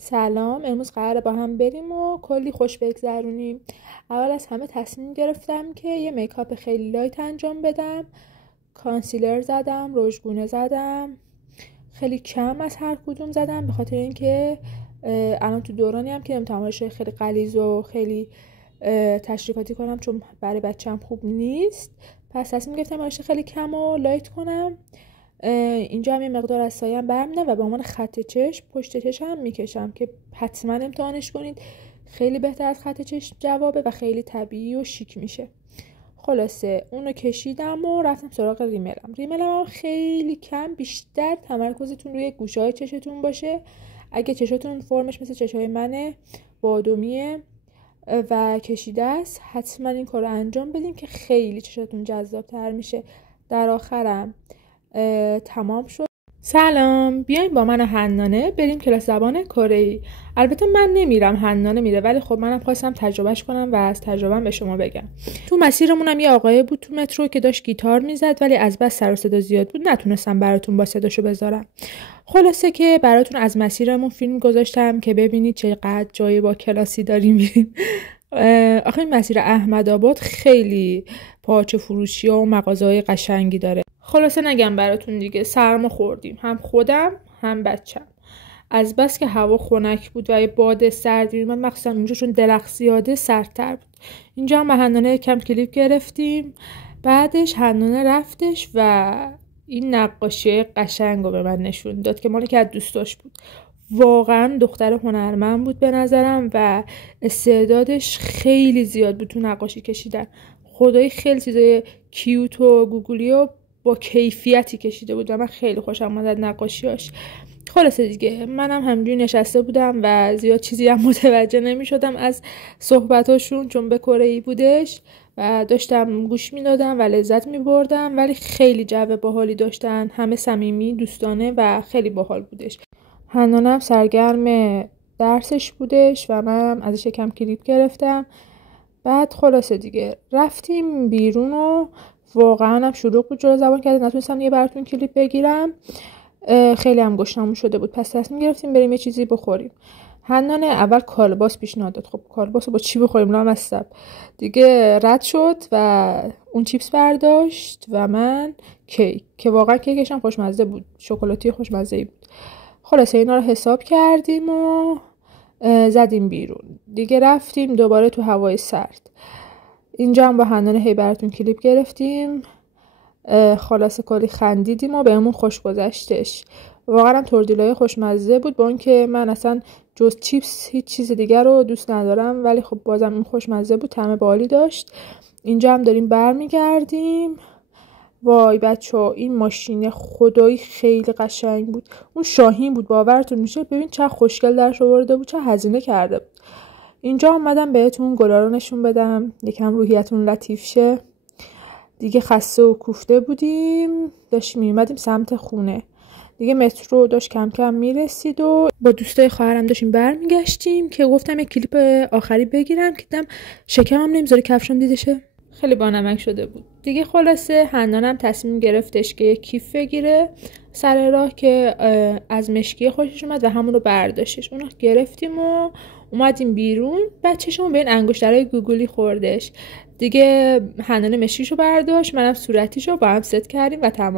سلام، امروز قراره با هم بریم و کلی خوش بگذرونیم. اول از همه تصمیم گرفتم که یه میکاپ خیلی لایت انجام بدم. کانسیلر زدم، روژگونه زدم، خیلی کم از هر کدوم زدم به خاطر اینکه الان تو دورانی هم که نمیتونم خیلی غلیظ و خیلی تشریفاتی کنم چون برای بچه‌م خوب نیست. پس تصمیم گرفتم خیلی کم و لایت کنم. اینجا هم یه مقدار از سایم برمیدم و به عنوان خط چشم پشت چشم هم میکشم که حتما امتحانش کنید. خیلی بهتر از خط چشم جوابه و خیلی طبیعی و شیک میشه. خلاصه اونو کشیدم و رفتم سراغ ریملم هم خیلی کم. بیشتر تمرکزتون روی گوشه های چشتون باشه. اگه چشتون فرمش مثل چشای منه، بادومیه و کشیده است، حتما این کار رو انجام بدین که خیلی چشتون جذاب تر میشه. در آخرم تمام شد. سلام، بیاین با من و حنانه بریم کلاس زبان کره‌ای. البته من نمیرم، حنانه میره، ولی خب منم خواستم تجربهش کنم و از تجربه‌ام به شما بگم. تو مسیرمونم یه آقای بود تو مترو که داشت گیتار میزد، ولی از بس سر و صدا زیاد بود نتونستم براتون با صداشو بذارم. خلاصه که براتون از مسیرمون فیلم گذاشتم که ببینید چقدر جای با کلاسی داریم میریم. آخه این مسیر احمدآباد خیلی پارچه فروشی و مغازه‌های قشنگی داره. خلاصه نگم براتون دیگه، سرما خوردیم، هم خودم هم بچم. از بس که هوا خنک بود و یه باد سردی میومد، مخصوصا اونجا چون درخت زیاده سردتر بود. اینجا هم حنانه کم کلیپ گرفتیم. بعدش حنانه رفتش و این نقاشی قشنگ رو به من نشون داد که مال که از دوستاش بود. واقعا دختر هنرمند بود به نظرم و استعدادش خیلی زیاد بود تو نقاشی کشیدن. خدایی خیلی چیزای کیوت و گوگلی و با کیفیتی کشیده بود و من خیلی خوشم اومد از نقاشیاش. خلاصه دیگه منم همینجوری نشسته بودم و زیاد چیزی هم متوجه نمی‌شدم از صحبتاشون چون به کره‌ای بودش و داشتم گوش میدادم و لذت می‌بردم، ولی خیلی جو باحالی داشتن، همه صمیمی، دوستانه و خیلی باحال بودش. حنانم سرگرم درسش بودش و منم ازش کم کلیپ گرفتم. بعد خلاصه دیگه رفتیم بیرون و واقعا هم شلوغ بود، جلو زبان کرده نتونستم یه براتون کلیپ بگیرم. خیلی هم گشنمون شده بود، پس تصمیم گرفتیم بریم یه چیزی بخوریم. حنانه اول کالباس پیشنهاد داد. خب کالباس رو با چی بخوریم؟ لامصب دیگه رد شد و اون چیپس برداشت و من کیک، که واقعا کیکش هم خوشمزه بود، شکلاتی خوشمزه‌ای بود. خلاصه اینا رو حساب کردیم و زدیم بیرون دیگه. رفتیم دوباره تو هوای سرد. اینجا هم با حنانه هی براتون کلیپ گرفتیم. خلاصه کلی خندیدیم و بهمون خوش گذشتش. واقعا توردیلای خوشمزه بود، با اینکه من اصلا جز چیپس هیچ چیز دیگر رو دوست ندارم، ولی خب بازم این خوشمزه بود، طعم باحالی داشت. اینجا هم داریم برمیگردیم. وای بچه‌ها این ماشین خدایی خیلی قشنگ بود. اون شاهین بود، باورتون میشه؟ ببین چه خوشگل درش آورده بود، چه هزینه کرده بود. اینجا اومدم بهتون گلا رو نشون بدم یکم روحیتون لطیف شه. دیگه خسته و کوفته بودیم، داشتیم میومدیم سمت خونه دیگه. مترو داشت کم کم میرسید و با دوستای خواهرم داشتیم برمیگشتیم که گفتم یک کلیپ آخری بگیرم که دیدم شکمم نمیذاره کفشم دیده شه، خیلی بانمک شده بود دیگه. خلاصه حنانم تصمیم گرفتش که یک کیف بگیره سر راه که از مشکی خوشش اومد و همون رو برداشتش. اونو گرفتیم و اومدیم بیرون. بچه‌شون به این انگشترهای گوگلی خوردش دیگه. حنانه مشکیشو برداشت، منم صورتیشو با هم ست کردیم و تمام.